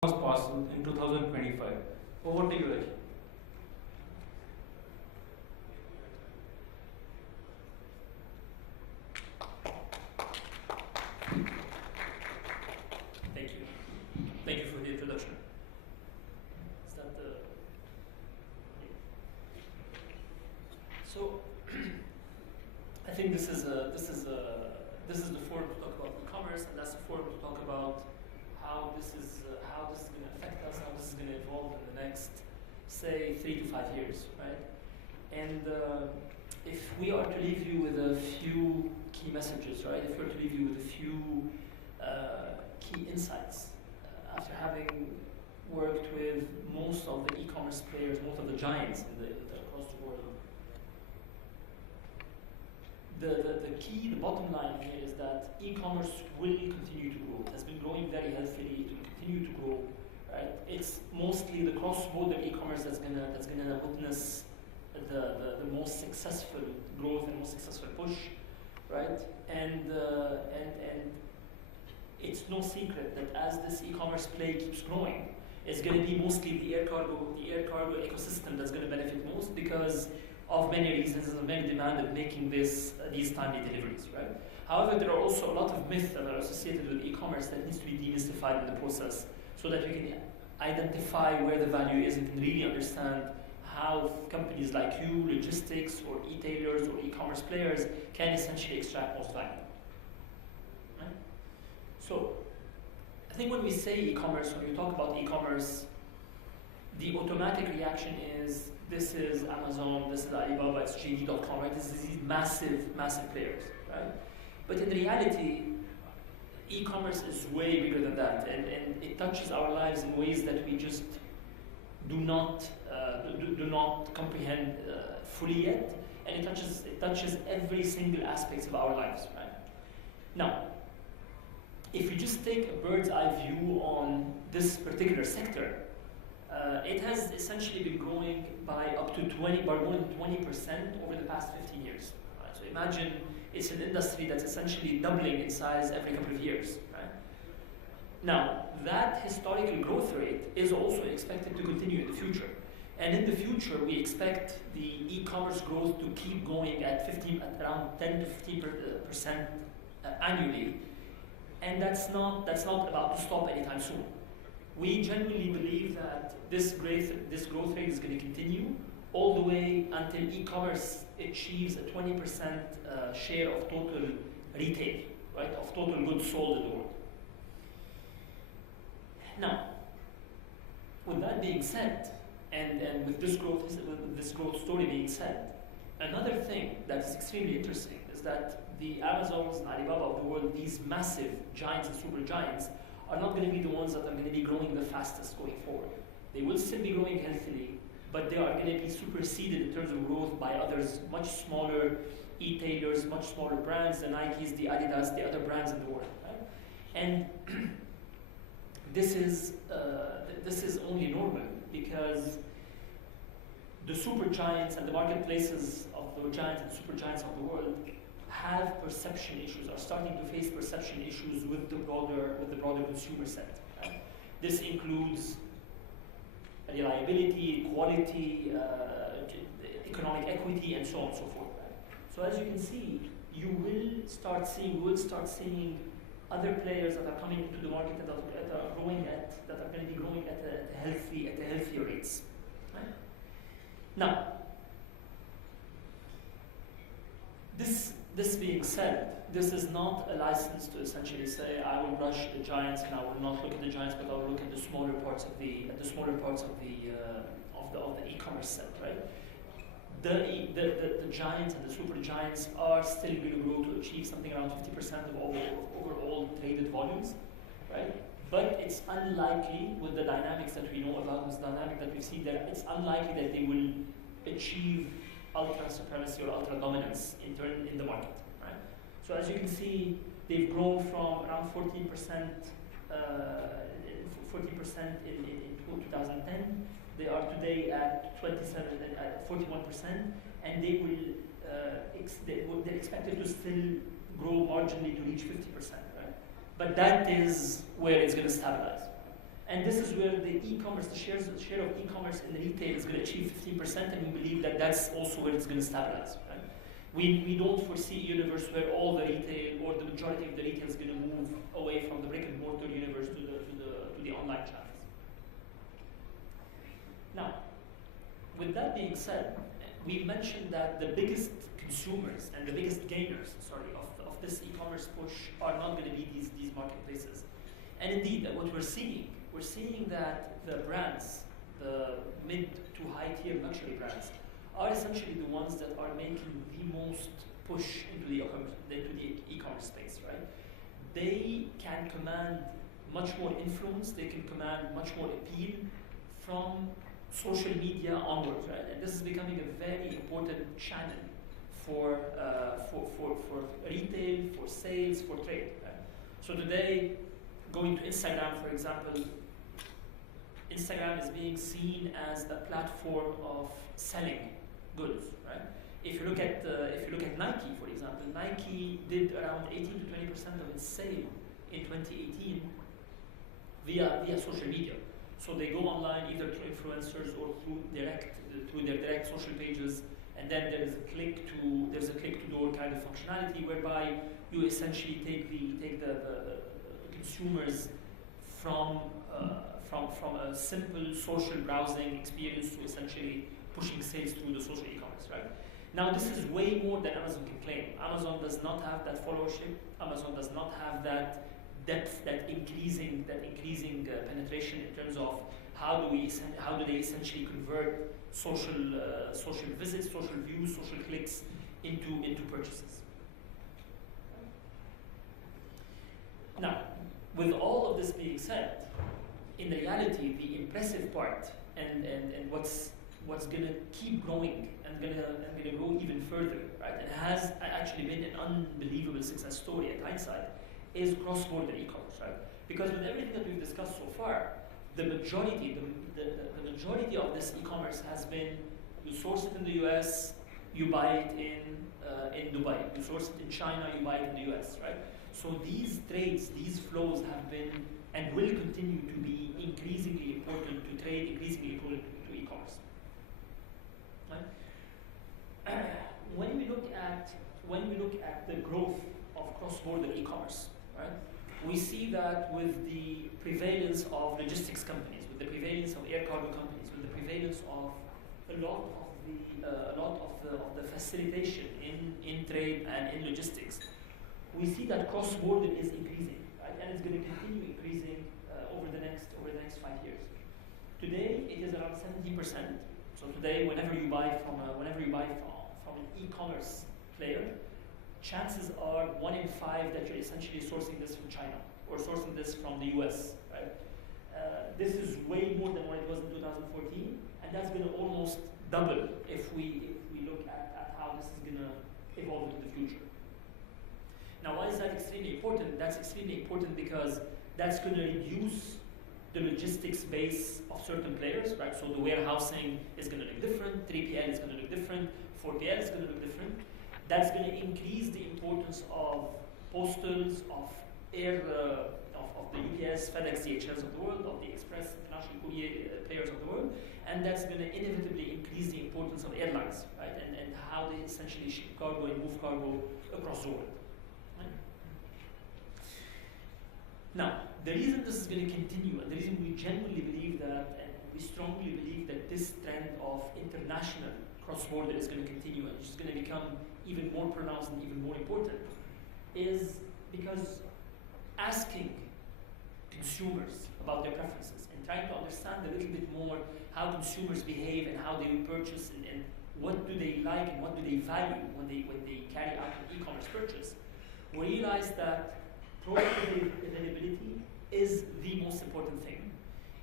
parcel in 2025. Over to you, Rachid. Thank you. Thank you for the introduction. Is that the... So, I think this is the forum to talk about e-commerce, and that's the forum to talk about how this is going to affect us, how this is going to evolve in the next, say, 3 to 5 years, right? And if we are to leave you with a few key messages, right? If we're to leave you with a few key insights, after having worked with most of the e-commerce players, most of the giants across the world, the bottom line here is that e-commerce will continue to grow. It has been growing very healthily. It will continue to grow, right? It's mostly the cross-border e-commerce that's gonna witness the most successful growth and most successful push, right? And it's no secret that as this e-commerce play keeps growing, it's going to be mostly the air cargo ecosystem that's going to benefit most because of many reasons and many demand of making these timely deliveries, right? However, there are also a lot of myths that are associated with e-commerce that needs to be demystified in the process so that we can identify where the value is and can really understand how companies like you, logistics, or e-tailers, or e-commerce players can essentially extract most value. Right? So, I think when we say e-commerce, when we talk about e-commerce, the automatic reaction is this is Amazon, this is Alibaba, it's JD.com, right? This is these massive, massive players, right? But in reality, e-commerce is way bigger than that, and it touches our lives in ways that we just do not comprehend fully yet, and it touches every single aspect of our lives, right? Now, if you just take a bird's eye view on this particular sector, it has essentially been growing by more than 20% over the past 15 years. Right? So imagine it's an industry that's essentially doubling in size every couple of years. Right? Now, that historical growth rate is also expected to continue in the future. And in the future, we expect the e-commerce growth to keep going at around 10 to 15% annually. And that's not about to stop anytime soon. We genuinely believe that this growth rate is going to continue all the way until e-commerce achieves a 20% share of total retail, right, of total goods sold in the world. Now, with that being said, and with this growth story being said, another thing that is extremely interesting is that the Amazons and Alibaba of the world, these massive giants and super giants, are not going to be the ones that are going to be growing the fastest going forward. They will still be growing healthily, but they are going to be superseded in terms of growth by others, much smaller e-tailers, much smaller brands, the Nikes, the Adidas, the other brands in the world. Right? And this is only normal because the super giants and the marketplaces of the giants and super giants of the world have perception issues, are starting to face perception issues with the broader consumer set. Right? This includes reliability, quality, economic equity, and so on and so forth. Right? So as you can see, we will start seeing other players that are coming into the market that are going to be growing at healthier rates. Right? Now, this being said, this is not a license to essentially say I will rush the giants and I will not look at the giants, but I will look at the smaller parts of the e-commerce set, right? The giants and the super giants are still going to grow to achieve something around 50% of overall traded volumes, right? But it's unlikely, with the dynamics that we know about, this dynamic that we see there, it's unlikely that they will achieve ultra supremacy or ultra dominance in the market, right? So as you can see, they've grown from around 14% in 2010. They are today at 41%, and they're expected to still grow marginally to reach 50%, right? But that is where it's going to stabilize. And this is where the e-commerce, the share of e-commerce in retail is going to achieve 15%, and we believe that that's also where it's going to stabilize. Right? We don't foresee a universe where all the retail or the majority of the retail is going to move away from the brick and mortar universe to the online channels. Now, with that being said, we mentioned that the biggest consumers and the biggest gainers, of this e-commerce push are not going to be these marketplaces. And indeed, what we're seeing that the brands, the mid to high tier luxury brands, are essentially the ones that are making the most push into the e-commerce space, right? They can command much more influence, they can command much more appeal from social media onwards, right? And this is becoming a very important channel for retail, for sales, for trade. Right? So today, going to Instagram, for example, Instagram is being seen as a platform of selling goods, right? If you look at Nike, for example, Nike did around 18 to 20% of its sale in 2018 via social media. So they go online either through influencers or through their direct social pages, and then there's a click to door kind of functionality whereby you essentially take the consumers from a simple social browsing experience to essentially pushing sales through the social e-commerce, right? Now this is way more than Amazon can claim. Amazon does not have that followership. Amazon does not have that depth, that increasing penetration in terms of how do they essentially convert social visits, social views, social clicks into purchases. Now, with all of this being said, in reality, the impressive part and what's going to keep growing and going to grow even further, right? And has actually been an unbelievable success story at hindsight, is cross-border e-commerce, right? Because with everything that we've discussed so far, the majority of this e-commerce has been you source it in the US, you buy it in Dubai. You source it in China, you buy it in the US, right? So these trades, these flows have been and will continue to be increasingly important to trade, increasingly important to e-commerce. Right? When we look at the growth of cross-border e-commerce, right, we see that with the prevalence of logistics companies, with the prevalence of air cargo companies, with the prevalence of a lot of the facilitation in trade and in logistics, we see that cross-border is increasing, right, and it's going to continue increasing over the next 5 years. Today, it is around 70%. So today, whenever you buy from an e-commerce player, chances are 1 in 5 that you're essentially sourcing this from China or sourcing this from the US, right? This is way more than what it was in 2014, and that's going to almost double if we look at how this is going to evolve into the future. Now, why is that extremely important? That's extremely important because that's going to reduce the logistics base of certain players, right? So the warehousing is going to look different, 3PL is going to look different, 4PL is going to look different. That's going to increase the importance of postals, of air, of the UPS, FedEx, DHLs of the world, of the express international courier players of the world, and that's going to inevitably increase the importance of airlines, right? And how they essentially ship cargo and move cargo across the world. Right? Now, the reason this is going to continue, and the reason we genuinely believe that, and we strongly believe that this trend of international cross-border is going to continue and it's going to become even more pronounced and even more important, is because asking consumers about their preferences and trying to understand a little bit more how consumers behave and how they purchase and what do they like and what do they value when they carry out an e-commerce purchase, we realize that product availability is the most important thing.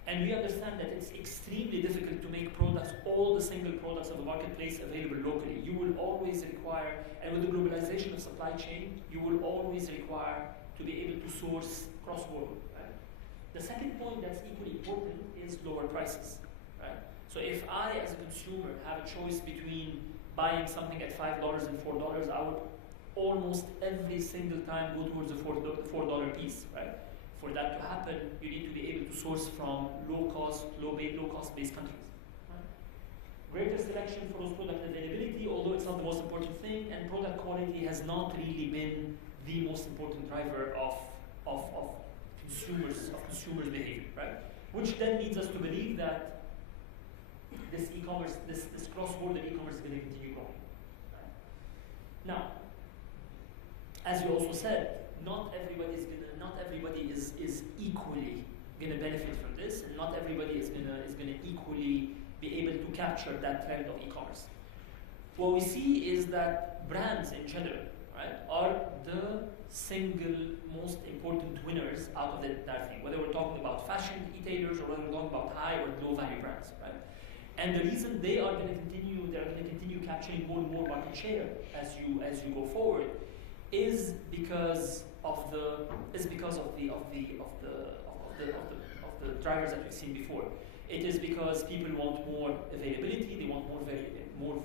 And we understand that it's extremely difficult to make products, all the single products of the marketplace, available locally. You will always require, and with the globalization of supply chain, you will always require to be able to source cross-border. Right? The second point that's equally important is lower prices. Right? So if I, as a consumer, have a choice between buying something at $5 and $4, I would almost every single time go towards the $4 piece. Right? for that to happen, you need to be able to source from low-cost based countries. Greater selection for those product availability, although it's not the most important thing, and product quality has not really been the most important driver of consumers' behavior, right? Which then leads us to believe that this e-commerce, this cross-border e-commerce is going to continue growing. Right? Now, as you also said, not everybody is equally gonna benefit from this, and not everybody is gonna equally be able to capture that trend of e-commerce. What we see is that brands in general, right, are the single most important winners out of the entire thing, whether we're talking about fashion retailers or whether we're talking about high or low value brands, right? And the reason they're going to continue capturing more and more market share as you go forward is because of the drivers that we've seen before. It is because people want more availability, they want more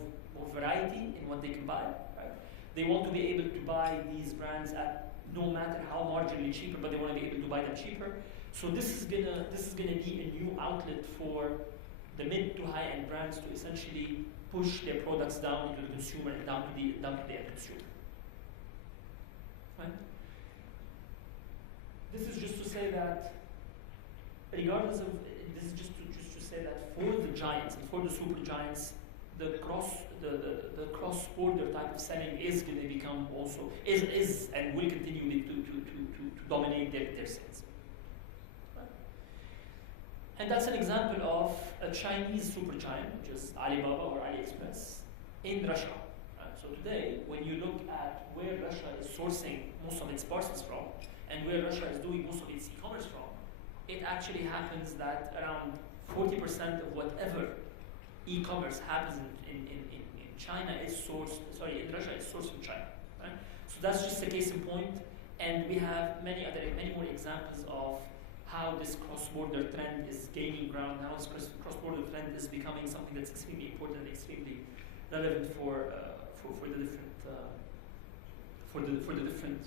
variety in what they can buy, right? They want to be able to buy these brands at no matter how marginally cheaper, but they want to be able to buy them cheaper. So this is gonna be a new outlet for the mid to high end brands to essentially push their products down into the consumer and down to the end consumer. Right? This is just to say that, regardless of this is just to say that for the giants and for the super giants, the cross-border type of selling is going to become also is and will continue to dominate their sales. Right? And that's an example of a Chinese super giant, which is Alibaba or AliExpress, in Russia. Right? So today, when you look at where Russia is sourcing most of its parcels from, and where Russia is doing most of its e-commerce from, it actually happens that around 40% of whatever e-commerce happens in China is sourced, in Russia is sourced from China. Right? So that's just a case in point, and we have many more examples of how this cross-border trend is gaining ground, how this cross-border trend is becoming something that's extremely important and extremely relevant for the different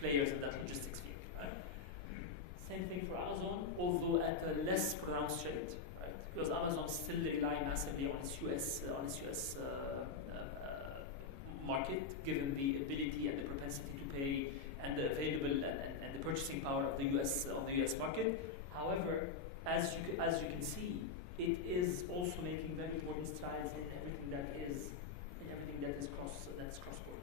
players in that logistics field. Right? Same thing for Amazon, although at a less pronounced rate, right? Because Amazon still rely massively on its US market, given the ability and the propensity to pay and the available and the purchasing power of the US market. However, as you can see, it is also making very important strides in everything that is cross-border.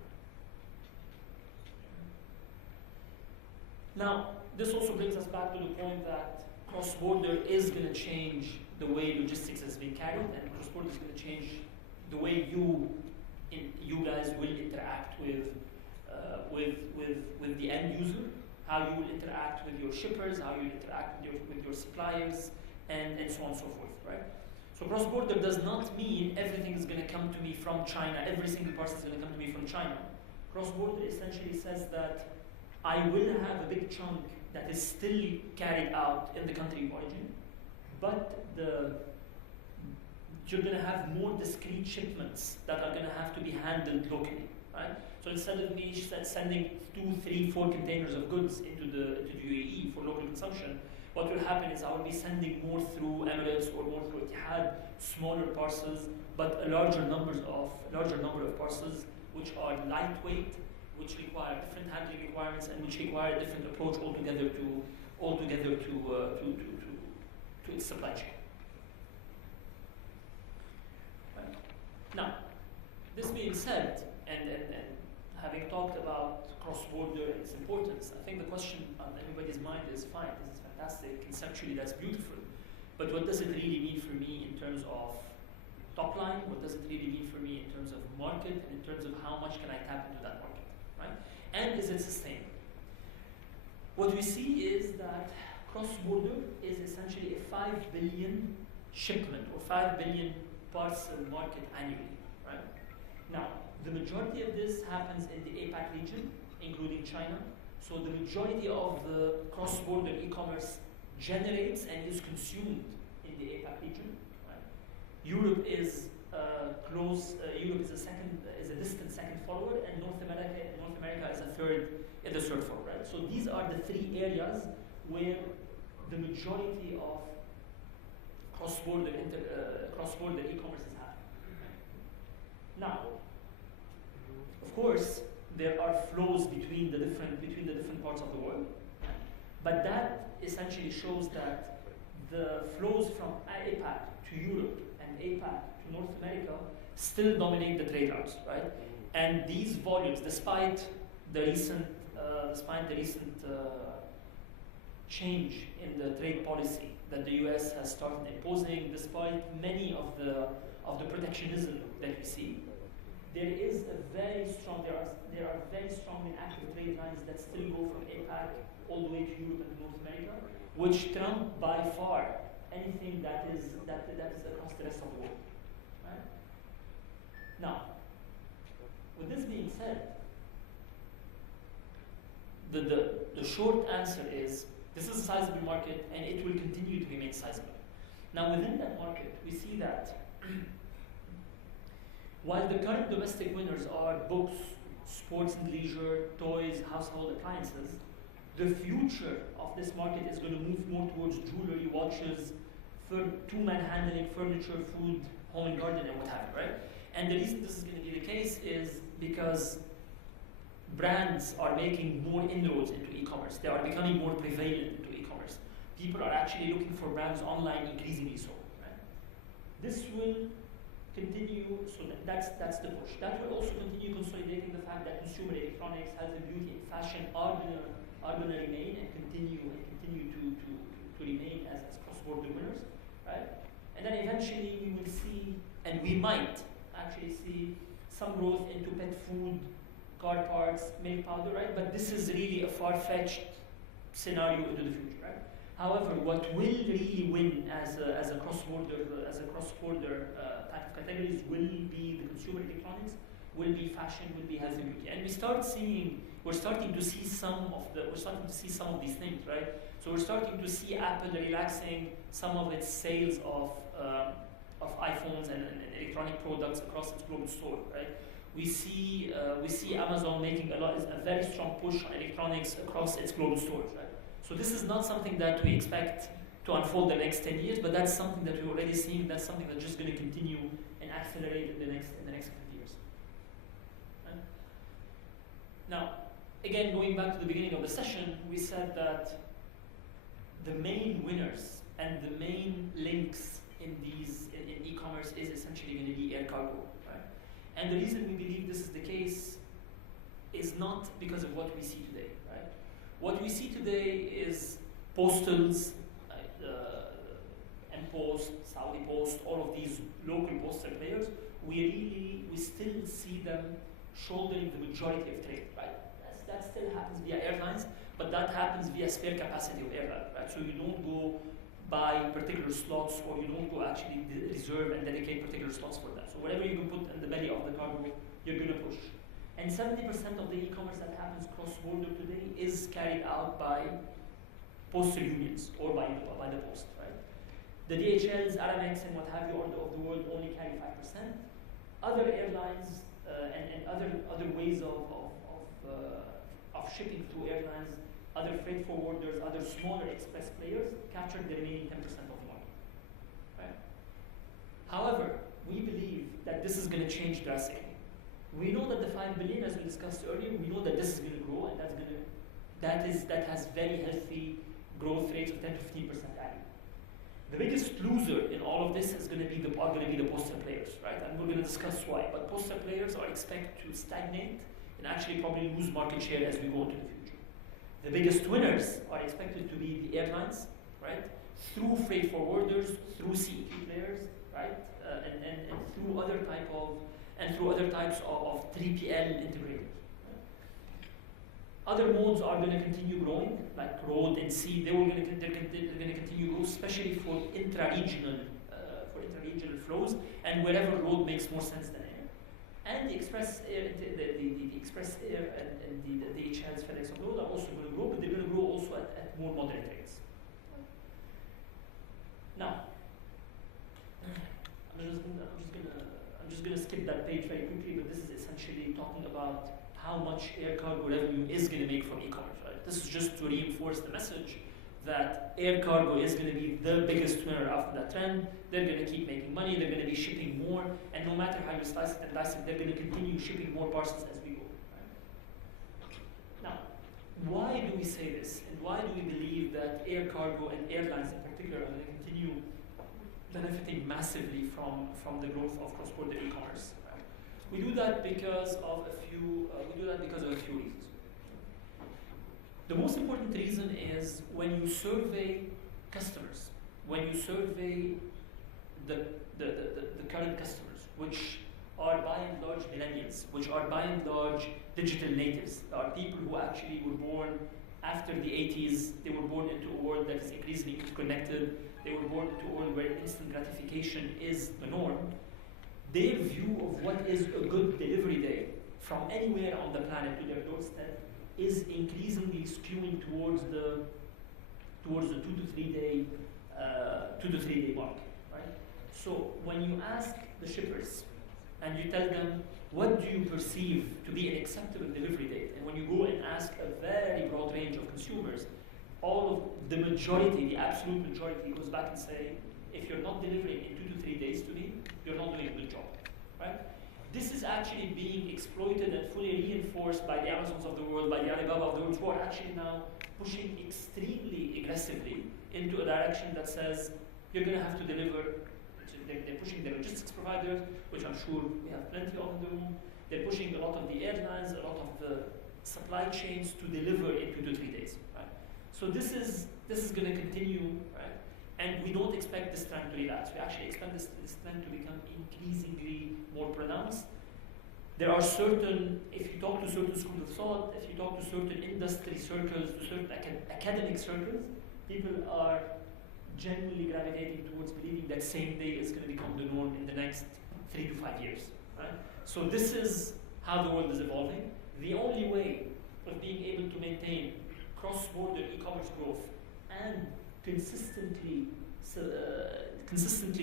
Now, this also brings us back to the point that cross-border is going to change the way logistics has been carried, and cross-border is going to change the way you guys will interact with the end user, how you will interact with your shippers, how you interact with your suppliers, and so on and so forth, right? So cross-border does not mean everything is going to come to me from China, every single parcel is going to come to me from China. Cross-border essentially says that I will have a big chunk that is still carried out in the country of origin, but you're going to have more discrete shipments that are going to have to be handled locally, right? So instead of me sending 2, 3, 4 containers of goods into the UAE for local consumption, what will happen is I will be sending more through Emirates or more through Etihad, smaller parcels, but a larger number of parcels which are lightweight, which require different handling requirements and which require a different approach altogether to its supply chain. Right. Now, this being said, and having talked about cross-border and its importance, I think the question on everybody's mind is, fine, this is fantastic, conceptually that's beautiful, but what does it really mean for me in terms of top line? What does it really mean for me in terms of market, and in terms of how much can I tap into that market, right? And is it sustainable? What we see is that cross-border is essentially a 5 billion shipment or 5 billion parcel market annually, right? Now, the majority of this happens in the APAC region, including China. So the majority of the cross-border e-commerce generates and is consumed in the APAC region. Right? Europe is a distant second follower, and North America is the third follower. Right? So these are the 3 areas where the majority of cross-border e-commerce is happening. Now, of course, there are flows between the different parts of the world, but that essentially shows that the flows from APAC to Europe and APAC to North America still dominate the trade routes, right? And these volumes, despite the recent change in the trade policy that the U.S. has started imposing, despite many of the protectionism that we see, there are very strong and active trade lines that still go from APAC all the way to Europe and North America, which trump by far anything that is across the rest of the world. Right? Now, with this being said, the short answer is this is a sizable market and it will continue to remain sizable. Now, within that market, we see that while the current domestic winners are books, sports and leisure, toys, household appliances, the future of this market is going to move more towards jewelry, watches, two-man handling, furniture, food, home and garden, and what have you, right? And the reason this is going to be the case is because brands are making more inroads into e-commerce. They are becoming more prevalent into e-commerce. People are actually looking for brands online increasingly so. Right? This will continue, so that's the push. That will also continue consolidating the fact that consumer electronics, health and beauty, and fashion are going to remain and continue to remain as cross-border winners, right? And then eventually we will see, and we might actually see some growth into pet food, car parts, milk powder, right? But this is really a far-fetched scenario into the future, right? However, what will really win as a cross-border type of categories will be the consumer electronics, will be fashion, will be health and beauty, and we're starting to see some of these things, right? So we're starting to see Apple relaxing some of its sales of iPhones and electronic products across its global store, right? We see Amazon making a very strong push on electronics across its global stores, right? So this is not something that we expect to unfold the next 10 years, but that's something that we're already seeing. That's something that's just going to continue and accelerate in the next couple of years. Right? Now, again, going back to the beginning of the session, we said that the main winners and the main links in e-commerce is essentially going to be air cargo. Right? And the reason we believe this is the case is not because of what we see today. Right? What we see today is postals, Post, Saudi Post, all of these local postal players. We still see them shouldering the majority of trade, right? That still happens via airlines, but that happens via spare capacity of airline, right? So you don't go buy particular slots, or you don't go actually reserve and dedicate particular slots for that. So whatever you can put in the belly of the cargo, you're going to push. And 70% of the e-commerce that happens cross-border today is carried out by postal unions or by the post, right? The DHLs, Aramex, and what have you of the world only carry 5%. Other airlines and other ways of shipping through airlines, other freight forwarders, other smaller express players capture the remaining 10% of the market. Right? However, we believe that this is going to change drastically. We know that the 5 billion, as we discussed earlier, we know that this is going to grow, and that has very healthy growth rates of 10 to 15% annually. The biggest loser in all of this is going to be the postal players, right? And we're going to discuss why. But postal players are expected to stagnate and actually probably lose market share as we go into the future. The biggest winners are expected to be the airlines, right? Through freight forwarders, through CEP players, right? And through other types of 3PL integrators. Other modes are going to continue growing, like road and sea. They're going to continue growth, especially for intra-regional flows, and wherever road makes more sense than air. And the express air, the express air, and the DHLs, FedEx, and those are also going to grow, but they're going to grow also at more moderate rates. Now, I'm just going to skip that page very quickly, but this is essentially talking about how much air cargo revenue is going to make from e-commerce, right? This is just to reinforce the message that air cargo is going to be the biggest winner after that trend. They're going to keep making money, they're going to be shipping more, and no matter how you slice it and dice it, they're going to continue shipping more parcels as we go. Right? Now, why do we say this, and why do we believe that air cargo and airlines in particular are going to continue benefiting massively from the growth of cross-border e-commerce? Right? We do that because of a few reasons. The most important reason is when you survey customers, when you survey the current customers, which are by and large millennials, which are by and large digital natives, are people who actually were born after the 80s, they were born into a world that is increasingly interconnected, they were born into a world where instant gratification is the norm. Their view of what is a good delivery day from anywhere on the planet to their doorstep is increasingly skewing towards the 2 to 3 day mark, right? So when you ask the shippers and you tell them what do you perceive to be an acceptable delivery date, and when you go and ask a very broad range of consumers, all of the majority, the absolute majority, goes back and say, if you're not delivering in 2 to 3 days to me, you're not doing a good job, right? This is actually being exploited and fully reinforced by the Amazons of the world, by the Alibaba of the world, who are actually now pushing extremely aggressively into a direction that says you're going to have to deliver. They're pushing the logistics providers, which I'm sure we have plenty of in the room. They're pushing a lot of the airlines, a lot of the supply chains to deliver in 2 to 3 days. Right? So this is going to continue, right? And we don't expect this trend to relax. We actually expect this trend to become increasingly more pronounced. There are certain, if you talk to certain schools of thought, if you talk to certain industry circles, to certain academic circles, people are generally gravitating towards believing that same day is going to become the norm in the next 3 to 5 years. Right? So this is how the world is evolving. The only way of being able to maintain cross-border e-commerce growth and consistently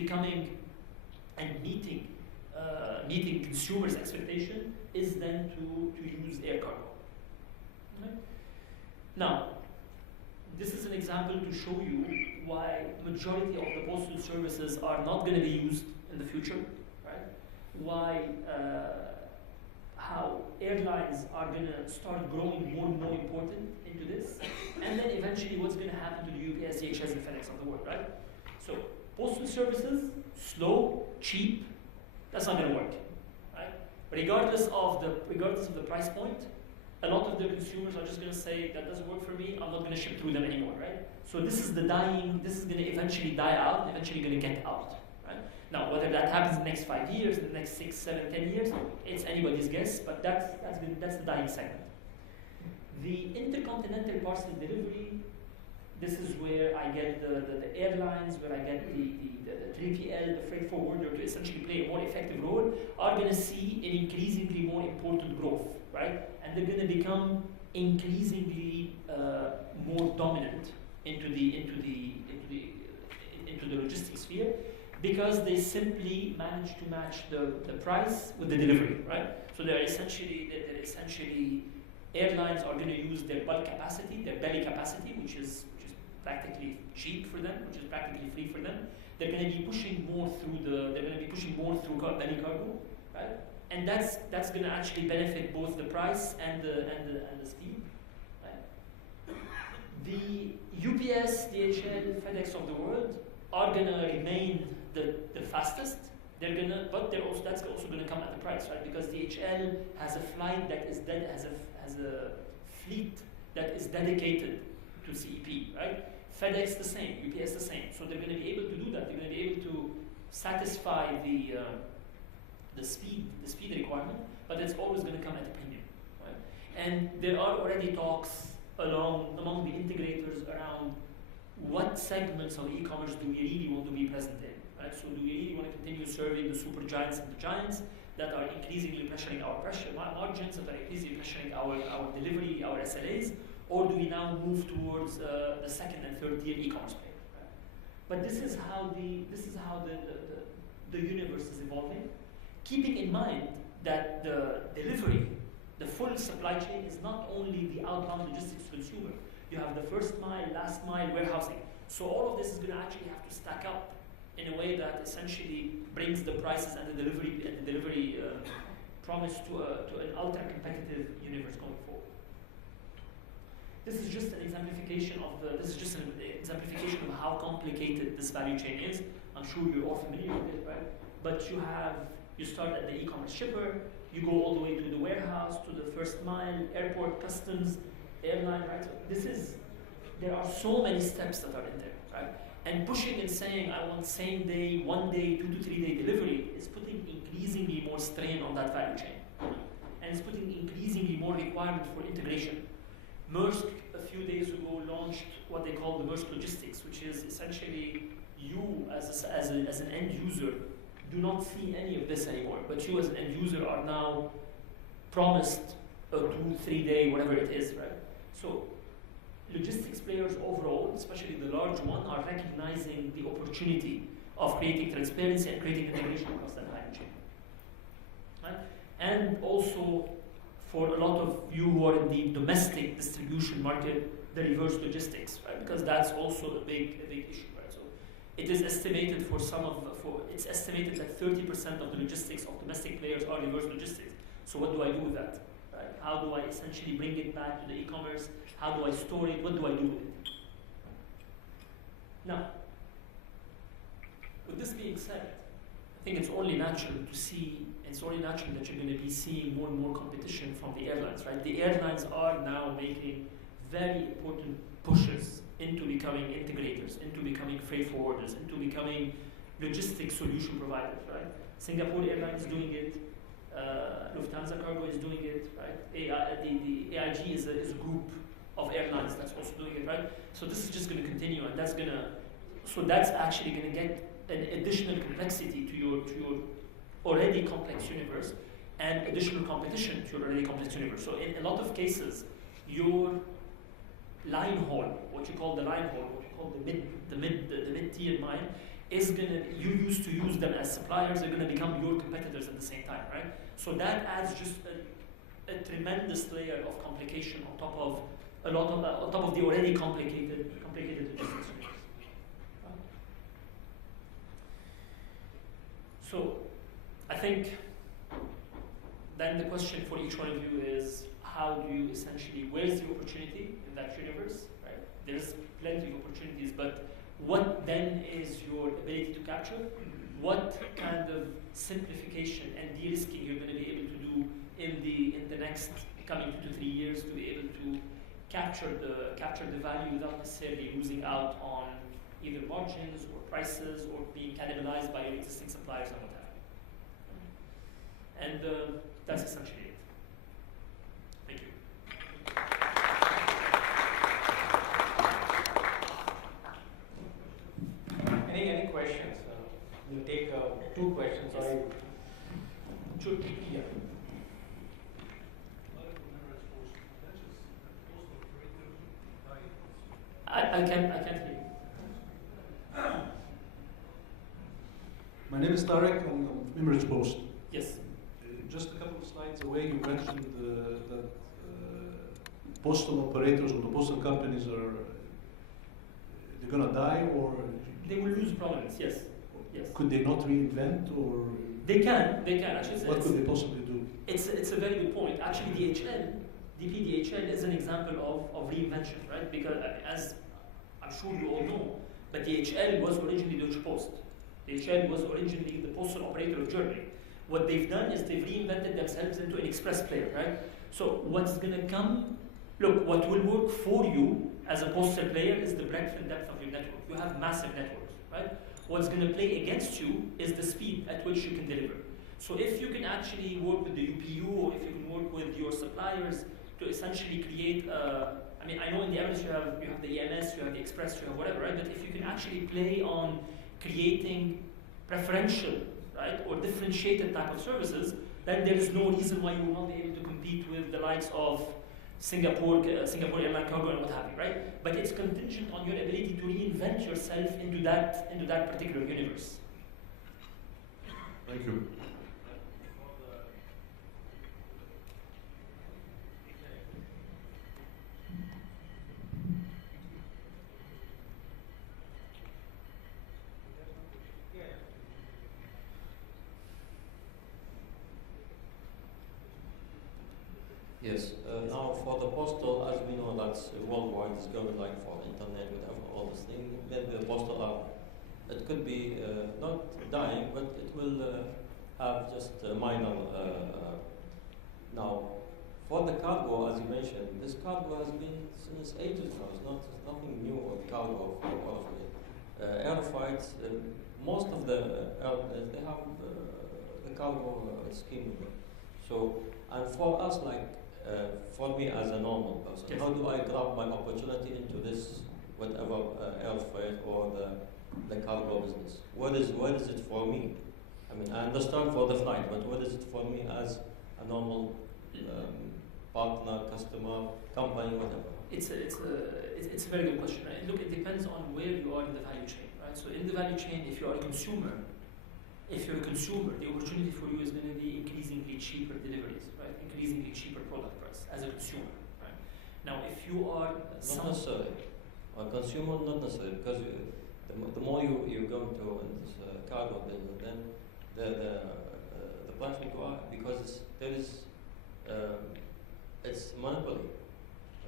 coming and meeting consumers' expectation is then to use air cargo. Right? Now, this is an example to show you why majority of the postal services are not going to be used in the future, right? Why, how airlines are going to start growing more and more important into this, and then eventually what's going to happen to the UPS, DHL, and FedEx of the world, right? So postal services, slow, cheap, that's not going to work, right? Regardless of the price point, a lot of the consumers are just going to say, that doesn't work for me, I'm not going to ship through them anymore, right? So this is going to eventually die out, and eventually going to get out, right? Now, whether that happens in the next 5 years, in the next 6, 7, 10 years, it's anybody's guess, but that's the dying segment. The intercontinental parcel delivery, this is where I get the airlines, where I get the 3PL, the freight forwarder, to essentially play a more effective role, are going to see an increasingly more important growth, right? And they're going to become increasingly more dominant into the logistics sphere, because they simply manage to match the price with the delivery, right? So they're essentially airlines are going to use their bulk capacity, their belly capacity, which is practically cheap for them, which is practically free for them. They're going to be pushing more through belly cargo, right? And that's going to actually benefit both the price and the speed. Right? The UPS, DHL, FedEx of the world are going to remain the fastest. That's also going to come at the price, right? Because DHL has a flight that is has a fleet that is dedicated to CEP, right? FedEx the same, UPS the same. So they're going to be able to do that. They're going to be able to satisfy the speed requirement, but it's always going to come at a premium, right? And there are already talks among the integrators around what segments of e-commerce do we really want to be present in, right? So do we really want to continue serving the super giants and the giants that are increasingly pressuring our margins, that are increasingly pressuring our delivery, our SLAs, or do we now move towards the second and third tier e-commerce player? Right? But this is how the universe is evolving, keeping in mind that the delivery, the full supply chain, is not only the outbound logistics to consumer. You have the first mile, last mile warehousing. So all of this is going to actually have to stack up in a way that essentially brings the prices and the delivery promise to an ultra competitive universe going forward. This is just an exemplification of how complicated this value chain is. I'm sure you're all familiar with it, right? But you start at the e-commerce shipper, you go all the way to the warehouse, to the first mile, airport, customs, airline, right? So there are so many steps that are in there, right? And pushing and saying, I want same day, 1 day, 2 to 3 day delivery is putting increasingly more strain on that value chain. And it's putting increasingly more requirement for integration. Maersk, a few days ago, launched what they call the Maersk Logistics, which is essentially you as an end user do not see any of this anymore, but you as an end user are now promised a 2, 3 day, whatever it is, right? So logistics players overall, especially the large one, are recognizing the opportunity of creating transparency and creating integration across that value chain. Right? And also, for a lot of you who are in the domestic distribution market, the reverse logistics, right? Because that's also a big issue, right? So it is estimated it's estimated that 30% of the logistics of domestic players are reverse logistics. So what do I do with that? Right? How do I essentially bring it back to the e-commerce? How do I store it? What do I do with it? Now, with this being said, I think it's only natural that you're going to be seeing more and more competition from the airlines, right? The airlines are now making very important pushes into becoming integrators, into becoming freight forwarders, into becoming logistics solution providers, right? Singapore Airlines is doing it, Lufthansa Cargo is doing it, right? The AIG is a group of airlines that's also doing it, right? So this is just going to continue, and that's actually going to get an additional complexity to your already complex universe, and additional competition to your already complex universe. So in a lot of cases, your line haul, what you call the line haul, what you call the mid-tier mile, you used to use them as suppliers, they're going to become your competitors at the same time, right? So that adds just a tremendous layer of complication on top of the already complicated logistics. So I think then the question for each one of you is, how do you essentially, where's the opportunity in that universe, right? There's plenty of opportunities, but what then is your ability to capture? What kind of simplification and de-risking you're going to be able to do in the next coming 2 to 3 years to be able to capture the value without necessarily losing out on either margins or prices or being cannibalized by your existing suppliers and what have you. And that's essentially it. Thank you. Any questions? We'll take 2 questions. Yes. Sure. Yeah. I can't hear you. My name is Tarek, I'm from Emirates Post. Yes. Just a couple of slides away, you mentioned that postal operators or the postal companies they're going to die, or they will lose prominence. Yes. Yes. Could they not reinvent, or they can actually. What could they possibly do? It's a very good point. Actually, DPDHL is an example of reinvention, right? Because as I'm sure you all know, but DHL was originally Deutsche Post. DHL was originally the postal operator of Germany. What they've done is they've reinvented themselves into an express player, right? So what's going to come? Look, what will work for you as a postal player is the breadth and depth of your network. You have massive networks, right? What's going to play against you is the speed at which you can deliver. So if you can actually work with the UPU, or if you can work with your suppliers to essentially create I know in the Emirates you have the EMS, you have the Express, you have whatever, right? But if you can actually play on creating preferential, right, or differentiated type of services, then there is no reason why you will not be able to compete with the likes of Singapore Airline Cargo and what have you, right? But it's contingent on your ability to reinvent yourself into that particular universe. Thank you. Yes. Now for the postal, as we know, that's worldwide. It's going like for internet, whatever, all this thing. Then the postal it could be not dying, but it will have just a minor. Now, for the cargo, as you mentioned, this cargo has been since ages now. It's nothing new on cargo for all of it. Air freights, most of the airlines, they have the cargo scheme. So, and for us, like for me as a normal person, yes. how do I grab my opportunity into this whatever air freight or the cargo business? What is it for me? I mean, I understand for the flight, but what is it for me as a normal partner, customer, company, whatever? It's a very good question, right? Look, it depends on where you are in the value chain, right? So in the value chain, if you are a consumer, the opportunity for you is going to be increasingly cheaper deliveries, right? Increasingly cheaper product price as a consumer, right? Now, if you are not necessarily, a consumer, not necessarily, because the more you go into this cargo business, then the price will go up because it's monopoly,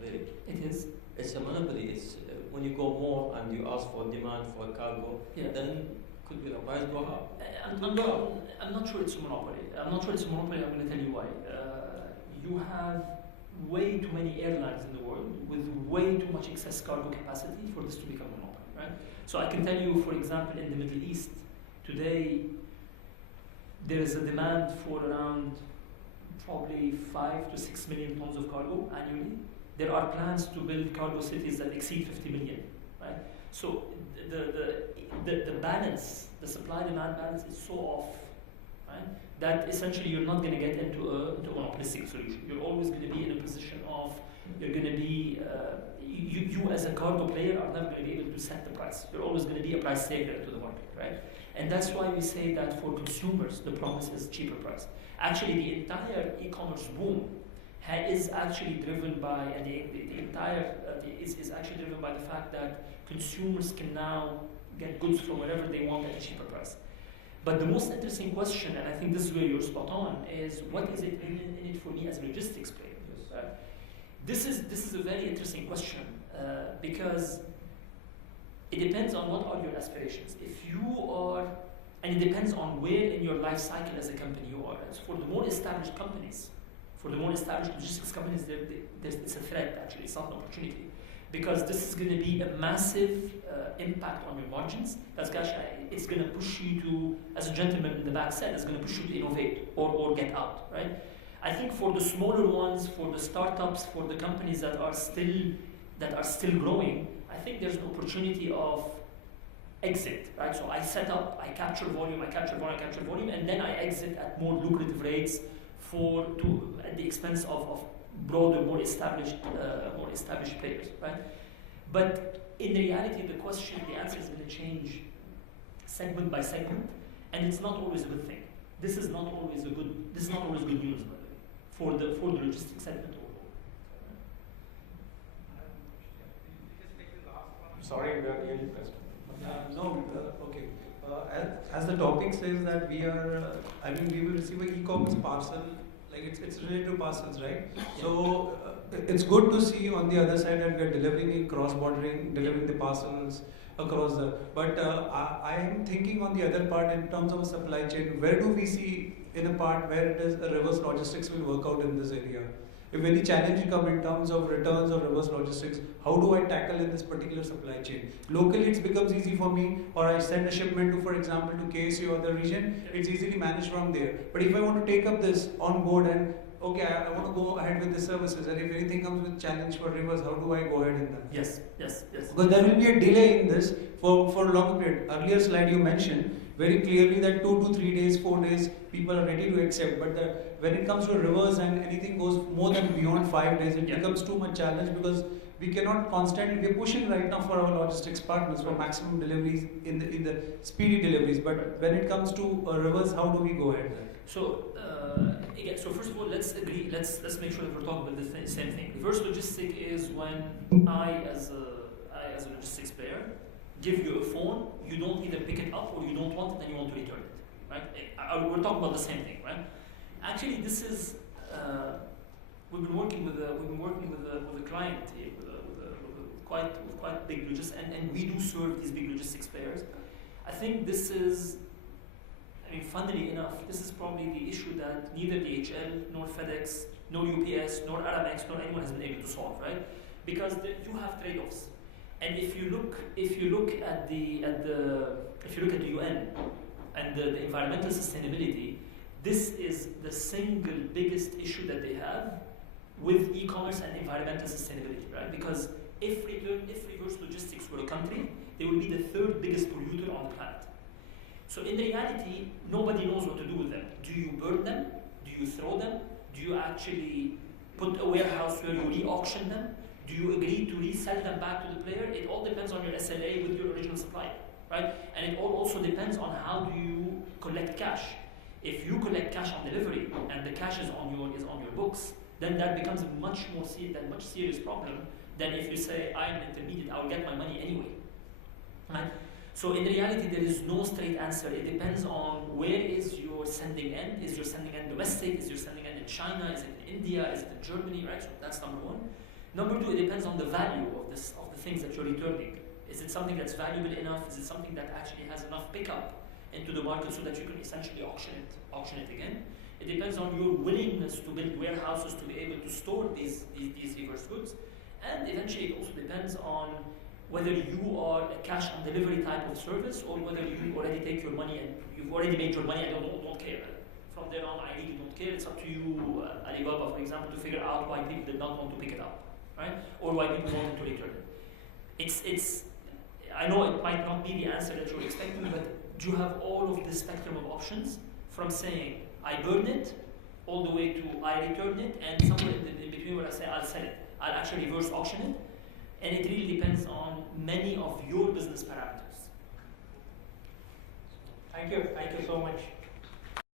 really. It is. It's a monopoly. It's when you go more and you ask for demand for cargo, then could be the price go up. I'm not sure it's a monopoly. I'm going to tell you why. You have way too many airlines in the world with way too much excess cargo capacity for this to become a monopoly, right? So I can tell you, for example, in the Middle East today, there is a demand for around probably 5 to 6 million tons of cargo annually. There are plans to build cargo cities that exceed 50 million, right? So the balance, the supply-demand balance is so off, right? That essentially you're not going to get into a monopolistic solution. You're always going to be in a position of, you're going to be, you as a cargo player are never going to be able to set the price. You're always going to be a price taker to the market, right? And that's why we say that for consumers, the promise is cheaper price. Actually, the entire e-commerce boom is actually driven by, and is actually driven by the fact that consumers can now get goods from wherever they want at a cheaper price. But the most interesting question, and I think this is where you're spot on, is what is it in it for me as a logistics player? Right? This is a very interesting question because it depends on what are your aspirations. If you are, and it depends on where in your life cycle as a company you are. So for the more established companies, for the more established logistics companies, it's a threat actually, it's not an opportunity. Because this is going to be a massive impact on your margins. It's going to push you to, as a gentleman in the back said, it's going to push you to innovate or get out, right? I think for the smaller ones, for the startups, for the companies that are still growing, I think there's an opportunity of exit, right? So I set up, I capture volume, and then I exit at more lucrative rates at the expense of broader, more established players, right? But in reality, the answer is going to change segment by segment, and it's not always a good thing. This is not always good news, by the way, for the logistics segment overall. Sorry, we are really pressed. Okay. As the topic says that we will receive an e-commerce parcel, like it's related to parcels, right? Yeah. So it's good to see on the other side that we are delivering cross-bordering, delivering the parcels across but I am thinking on the other part in terms of a supply chain, where do we see in a part where it is a reverse logistics will work out in this area? If any challenge come in terms of returns or reverse logistics, how do I tackle in this particular supply chain? Locally, it becomes easy for me, or I send a shipment to, for example, to KSA or the region, it's easily managed from there. But if I want to take up this on board and, okay, I want to go ahead with the services, and if anything comes with challenge for reverse, how do I go ahead in that? Yes. Because there will be a delay in this for a longer period. Earlier slide you mentioned very clearly that 2 to 3 days, 4 days, people are ready to accept. But when it comes to reverse and anything goes more than beyond 5 days, it becomes too much challenge because we cannot constantly. We're pushing right now for our logistics partners for maximum deliveries in the speedy deliveries. But when it comes to reverse, how do we go ahead? So again, so first of all, let's agree. Let's make sure that we're talking about the same thing. Reverse logistic is when I, as a logistics player, give you a phone, you don't either pick it up or you don't want it and you want to return it, right? We're talking about the same thing, right? Actually, this is we've been working with a client here, with quite big logistics, and we do serve these big logistics players. I think this is, I mean, funnily enough, this is probably the issue that neither DHL, nor FedEx, nor UPS, nor Aramex, nor anyone has been able to solve, right? Because you have trade-offs, and if you look at the UN and the environmental sustainability, this is the single biggest issue that they have with e-commerce and environmental sustainability, right? Because if reverse logistics were a country, they would be the third biggest polluter on the planet. So in reality, nobody knows what to do with them. Do you burn them? Do you throw them? Do you actually put a warehouse where you re-auction them? Do you agree to resell them back to the player? It all depends on your SLA with your original supplier, right? And it all also depends on how do you collect cash. If you collect cash on delivery and the cash is on your books, then that becomes a much serious problem than if you say, I'm an intermediate, I'll get my money anyway, right? So in reality, there is no straight answer. It depends on where is your sending end. Is your sending end domestic? Is your sending end in China? Is it in India? Is it in Germany? Right. So that's number one. Number two, it depends on the value of the things that you're returning. Is it something that's valuable enough? Is it something that actually has enough pickup into the market so that you can essentially auction it again? It depends on your willingness to build warehouses to be able to store these reverse goods, and eventually it also depends on whether you are a cash on delivery type of service or whether you already take your money and you've already made your money and don't care. From there on, I really don't care. It's up to you, Alibaba, for example, to figure out why people did not want to pick it up, right? Or why people wanted to return it. I know it might not be the answer that you're expecting, but you have all of this spectrum of options from saying, I burn it, all the way to I return it, and somewhere in between where I say I'll sell it. I'll actually reverse auction it. And it really depends on many of your business parameters. Thank you so much.